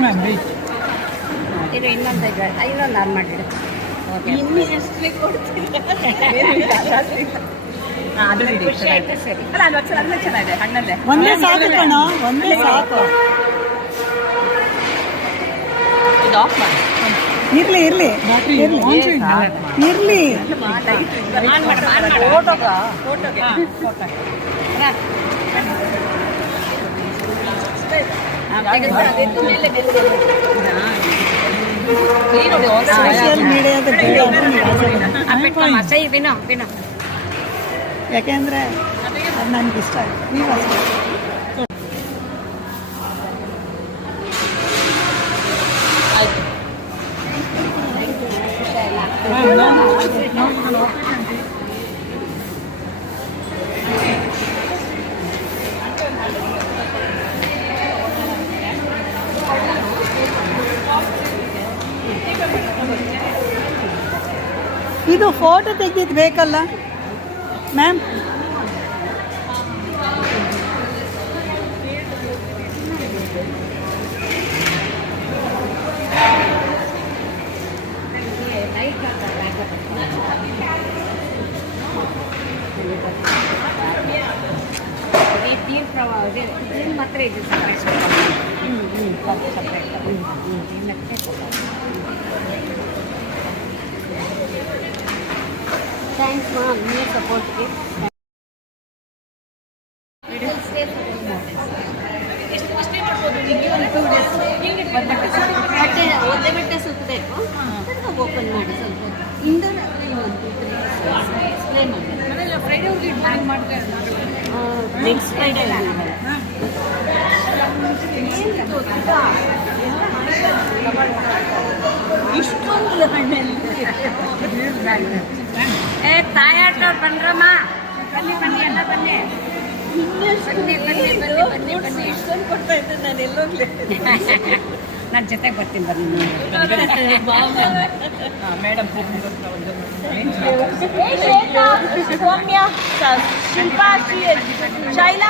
Ma'am weight ಇದು ಇನ್ನೊಂದು ಇದೆ ಇನ್ನೊಂದು ಆನ್ ಇನ್ನು ಎಷ್ಟು ಒಂದೇ ಸಾಕು ಕಣ ಒಂದೇ ಸಾಕು ಇರ್ಲಿ ಇರ್ಲಿ ಇರ್ಲಿ ಮಾಡು ಫೋಟೋಗೆ ಯಾಕೆಂದ್ರೆ ಅದು ನನಗೆ ಇಷ್ಟ ಆಯ್ತು ನೀವು ಅಷ್ಟೇ ಆಯ್ತು ಇದು ಫೋಟೋ ತೆಗೆದಿದ್ದು ಬೇಕಲ್ಲ ಮ್ಯಾಮ್ ಈ ತೀರ್ ಪ್ರವಾಹ ಇದೆ ಇದು ಮಾತ್ರ ಇದು ಸಪ್ರೇಟ್ ಹ್ಞೂ ಹ್ಞೂ ಸಪ್ರೇಟ್ ಹ್ಞೂ ಹ್ಞೂ Thanks ಮಾ ನೀವು ಸಪೋರ್ಟ್ಗೆ. ಬಟ್ಟೆ ಒದ್ದೆ ಬಟ್ಟೆ ಸುತ್ತಬೇಕು ಓಪನ್ ಮಾಡಿ ಸ್ವಲ್ಪ. ಎಕ್ಸ್ಪ್ಲೇನ್ ಮಾಡಿ. ನೆಕ್ಸ್ಟ್ ಫ್ರೈಡೇ ಇಷ್ಟೊಂದು ಹಣ್ಣಲ್ಲಿ ಏ ತಾಯಾಟ ಬಂದ್ರಮ್ಮ. ಬನ್ನಿ ಬನ್ನಿ ಎಲ್ಲ ಬನ್ನಿ. ಬನ್ನಿ ಬನ್ನಿ ಬನ್ನಿ ಬನ್ನಿ ಬನ್ನಿ. ಇಷ್ಟೊಂದು ಕೊಡ್ತಾ ಇದ್ದೆ ನಾನು ಎಲ್ಲೋಗ್ಲಿ ನನ್ನ ಜೊತೆಗೆ ಬರ್ತೀನಿ ಬನ್ನಿ ಮೇಡಮ್ ಸೌಮ್ಯ ಶಿಲ್ಪಾ ಶೈಲಾ.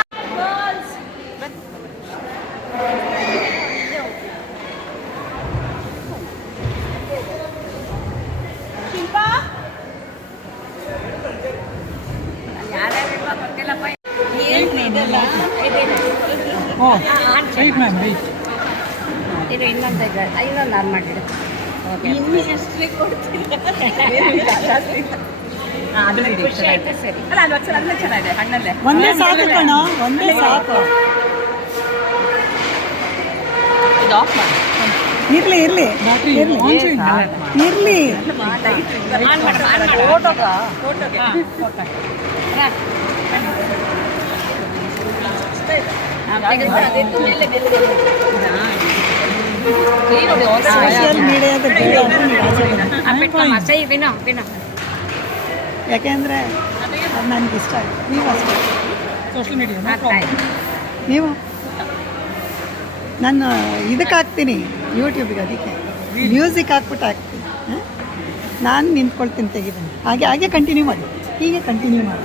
ಇದು ಇನ್ನೊಂದು ಇದೆ. ಇನ್ನೊಂದು ಆನ್ ಮಾಡಿಡು. ಇನ್ನು ಎಷ್ಟು ಸರಿ. ಅಲ್ಲ ಅದು ಒಂದ್ಸಲ ಅಲ್ಲೇ ಚೆನ್ನಾಗಿದೆ ಹಣ್ಣಲ್ಲೇ. ಒಂದೇ ಸಾಕು ಕಣ ಒಂದೇ ಸಾಕು. ಇದು ಆಫ್ ಮಾಡಿ. ಇರ್ಲಿ ಇರ್ಲಿ. ಇರ್ಲಿ. ಇರ್ಲಿ. ಯಾಕೆಂದ್ರೆ ಅದು ನನಗೆ ಇಷ್ಟ ಆಯ್ತು. ನೀವು ಅಷ್ಟೇ. ಸೋಷಿಯಲ್ ಮೀಡಿಯಾ ನೀವು? ನಾನು ಇದಕ್ಕೆ ಹಾಕ್ತೀನಿ. ಯೂಟ್ಯೂಬಿಗೆ ಅದಕ್ಕೆ. ಮ್ಯೂಸಿಕ್ ಹಾಕ್ಬಿಟ್ಟು ಹಾಕ್ತೀನಿ. ಹ? ನಾನು ನಿಂತ್ಕೊಳ್ತೀನಿ ತೆಗಿತೀನಿ. ಹಾಗೆ ಹಾಗೆ ಕಂಟಿನ್ಯೂ ಮಾಡಿ. ಹೀಗೆ ಕಂಟಿನ್ಯೂ ಮಾಡಿ.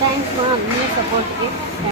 ಇನ್ನಕ್ಕೆ ಥ್ಯಾಂಕ್ಸ್ ಮಾ ನೀವು ಸಪೋರ್ಟ್ಗೆ